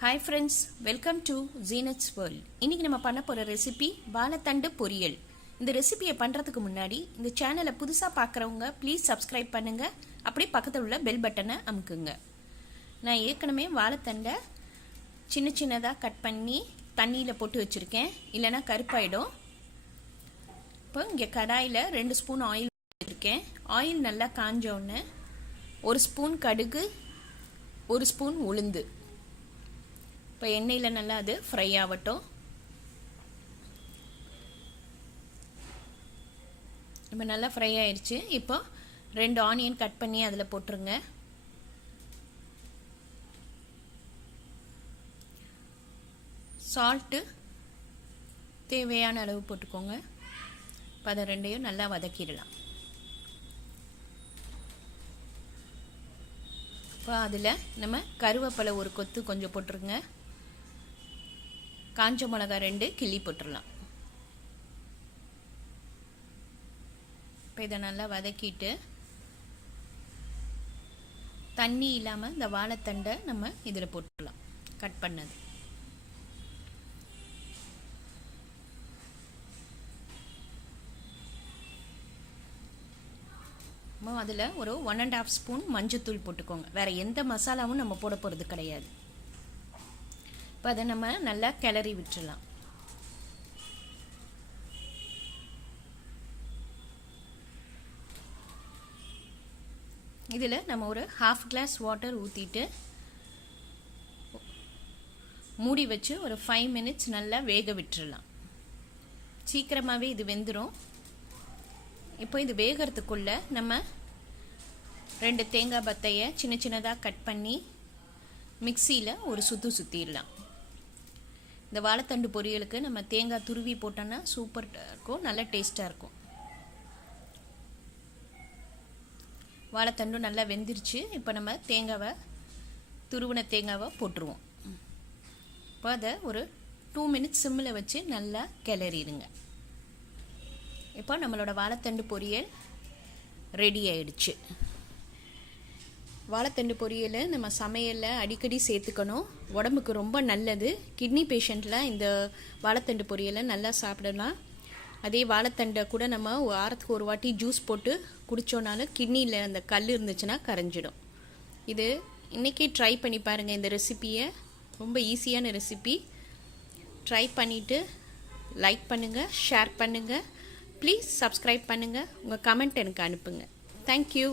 Hi friends, welcome to Zeenath's World. இன்னைக்கு நம்ம பண்ண போற ரெசிபி வாழைத்தண்டு பொரியல். இந்த ரெசிபியை பண்றதுக்கு முன்னாடி இந்த சேனலை புதுசா பார்க்கறவங்க ப்ளீஸ் சப்ஸ்கிரைப் பண்ணுங்க. அப்படியே பக்கத்துல உள்ள பெல் பட்டனை அமுக்குங்க. நான் ஏற்கனவே வாழைத்தண்டை சின்ன சின்னதா கட் பண்ணி தண்ணியில போட்டு வச்சிருக்கேன். இல்லனா கருப்பாயிடும். இப்போ இங்க கடாயில 2 ஸ்பூன் ஆயில் வச்சிருக்கேன். ஆயில் நல்லா காஞ்ச உடனே 1 ஸ்பூன் கடுகு, 1 ஸ்பூன் உளுந்து. இப்போ எண்ணெயில் நல்லா அது ஃப்ரை ஆகட்டும். இப்போ நல்லா ஃப்ரை ஆயிடுச்சு. இப்போ 2 ஆனியன் கட் பண்ணி அதில் போட்டுருங்க. சால்ட்டு தேவையான அளவு போட்டுக்கோங்க. இப்போ அதை ரெண்டையும் நல்லா வதக்கிடலாம். இப்போ அதில் நம்ம கருவேப்பிலை ஒரு கொத்து கொஞ்சம் போட்டுருங்க. காஞ்ச மிளகாய் 2 கிள்ளி போட்டுடலாம். இப்போ இதை நல்லா வதக்கிட்டு தண்ணி இல்லாமல் இந்த வாழைத்தண்டை நம்ம இதில் போட்டுடலாம். கட் பண்ணது அதில் ஒரு 1.5 ஸ்பூன் மஞ்சத்தூள் போட்டுக்கோங்க. வேறு எந்த மசாலாவும் நம்ம போட போகிறது கிடையாது. இப்போ அதை நம்ம நல்லா கிளறி விட்டுடலாம். இதில் நம்ம ஒரு 1/2 கிளாஸ் வாட்டர் ஊற்றிட்டு மூடி வச்சு ஒரு 5 மினிட்ஸ் நல்லா வேக விட்டுடலாம். சீக்கிரமாகவே இது வெந்துடும். இப்போ இது வேகிறதுக்குள்ள நம்ம 2 தேங்காய் பத்தையை சின்ன சின்னதாக கட் பண்ணி மிக்சியில் ஒரு சுற்றிடலாம். இந்த வாழைத்தண்டு பொரியலுக்கு நம்ம தேங்காய் துருவி போட்டோன்னா சூப்பராக இருக்கும், நல்ல டேஸ்ட்டாக இருக்கும். வாழைத்தண்டும் நல்லா வெந்துருச்சு. இப்போ நம்ம துருவின தேங்காவை போட்டுருவோம். இப்போ அதை ஒரு 2 மினிட்ஸ் சிம்மில் வச்சு நல்லா கிளறிடுங்க. இப்போ நம்மளோட வாழைத்தண்டு பொரியல் ரெடி ஆயிடுச்சு. வாழைத்தண்டு பொரியலை நம்ம சமையலில் அடிக்கடி சேர்த்துக்கணும். உடம்புக்கு ரொம்ப நல்லது. கிட்னி பேஷண்ட்டில் இந்த வாழைத்தண்டு பொரியலை நல்லா சாப்பிடலாம். அதே வாழைத்தண்டை கூட நம்ம வாரத்துக்கு ஒரு வாட்டி ஜூஸ் போட்டு குடித்தோன்னாலும் கிட்னியில் அந்த கல் இருந்துச்சுன்னா கரைஞ்சிடும். இது இன்றைக்கி ட்ரை பண்ணி பாருங்கள். இந்த ரெசிப்பியை ரொம்ப ஈஸியான ரெசிபி. ட்ரை பண்ணிவிட்டு லைக் பண்ணுங்கள், ஷேர் பண்ணுங்கள், ப்ளீஸ் சப்ஸ்கிரைப் பண்ணுங்கள், உங்கள் கமெண்ட் எனக்கு அனுப்புங்க. தேங்க்யூ.